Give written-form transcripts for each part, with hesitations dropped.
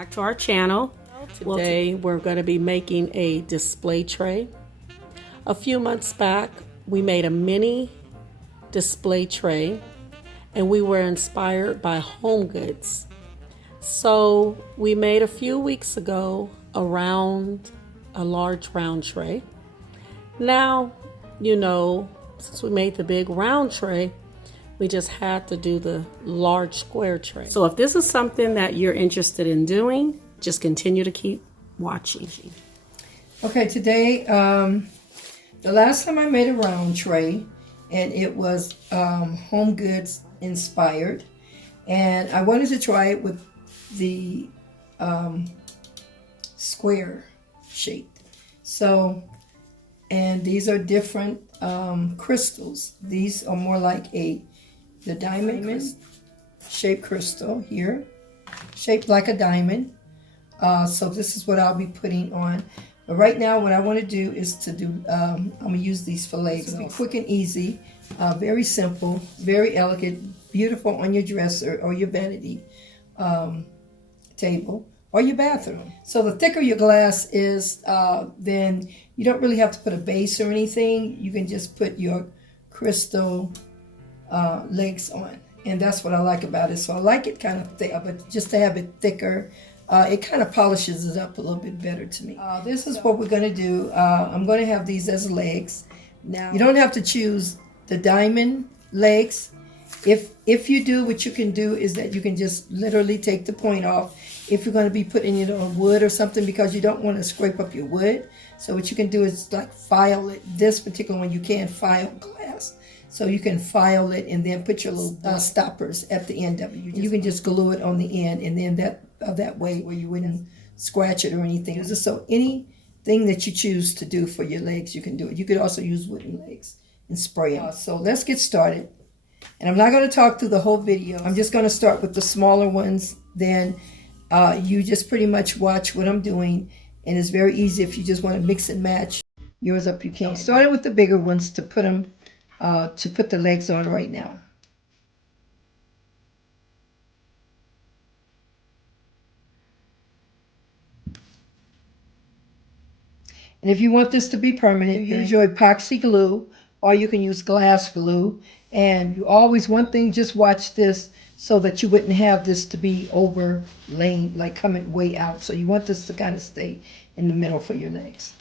Back to our channel. Today we're going to be making a display tray. A few months back we made a mini display tray and we were inspired by home goods. So we made a few weeks ago a large round tray. Now, since we made the big round tray, we just had to do the large square tray. So if this is something that you're interested in doing, just continue to keep watching. Okay, today, the last time I made a round tray, and it was home goods inspired, and I wanted to try it with the square shape. So, and these are different crystals. These are more like the diamond shaped crystal here, shaped like a diamond. So this is what I'll be putting on. But right now what I want to do is to do, I'm going to use these for legs. It'll be quick and easy, very simple, very elegant, beautiful on your dresser or your vanity table or your bathroom. So the thicker your glass is, then you don't really have to put a base or anything. You can just put your crystal legs on, and that's what I like about it. So I like it kind of thick, but just to have it thicker, it kind of polishes it up a little bit better to me. This is what we're going to do. I'm going to have these as legs. Now, you don't have to choose the diamond legs. If you do, what you can do is that you can just literally take the point off if you're going to be putting it on wood or something, because you don't want to scrape up your wood. So what you can do is like file it. This particular one, you can't file glass. So you can file it and then put your little stoppers at the end of it. You can just glue it on the end, and then that way where you wouldn't scratch it or anything. So anything that you choose to do for your legs, you can do it. You could also use wooden legs and spray them. So let's get started. And I'm not going to talk through the whole video. I'm just going to start with the smaller ones. Then you just pretty much watch what I'm doing. And it's very easy if you just want to mix and match yours up. You can. Starting with the bigger ones to put them, to put the legs on right now. And if you want this to be permanent, use your epoxy glue, or you can use glass glue. And you always, one thing, just watch this so that you wouldn't have this to be overlain, like coming way out. So you want this to kind of stay in the middle for your legs.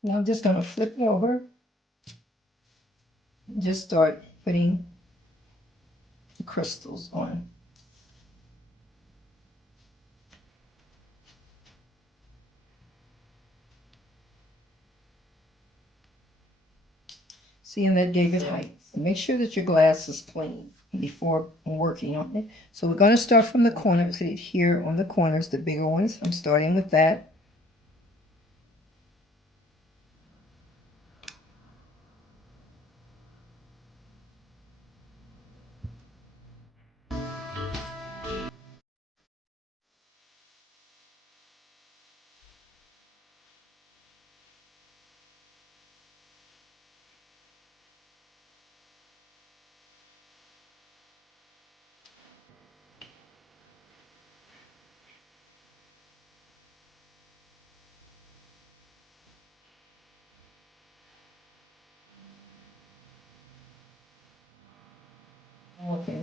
Now I'm just going to flip it over and just start putting the crystals on. Seeing that gave it height. Make sure that your glass is clean before working on it. So we're going to start from the corner. See here on the corners, the bigger ones. I'm starting with that. Okay.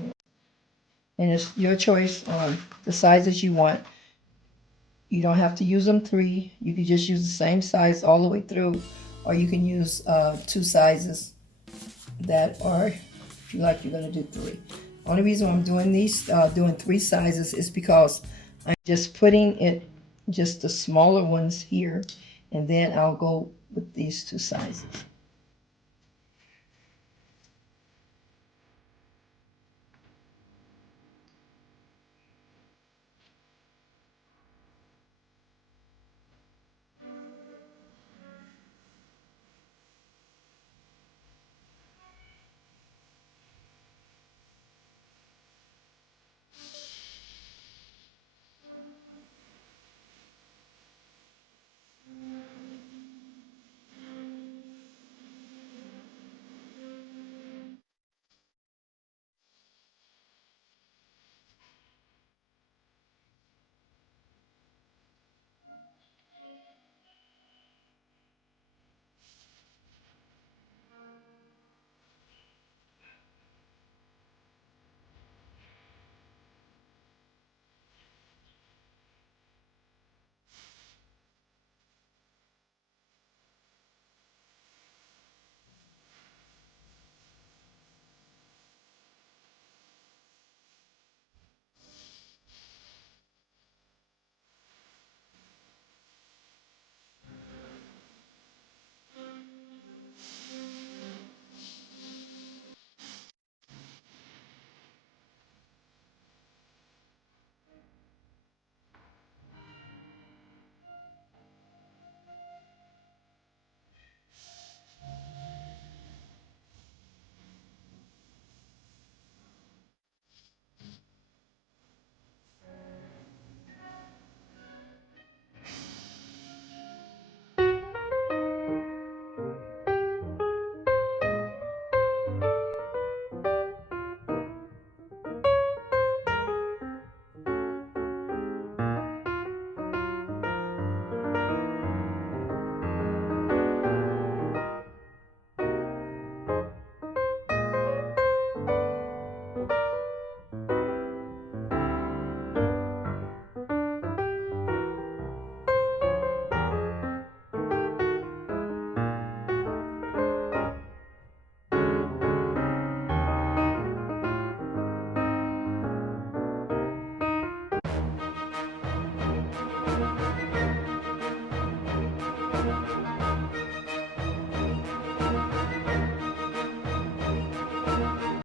And it's your choice on the sizes you want. You don't have to use them 3. You can just use the same size all the way through, or you can use 2 sizes that are, if you like, you're going to do 3. Only reason I'm doing these, doing 3 sizes is because I'm just putting it, just the smaller ones here, and then I'll go with these 2 sizes.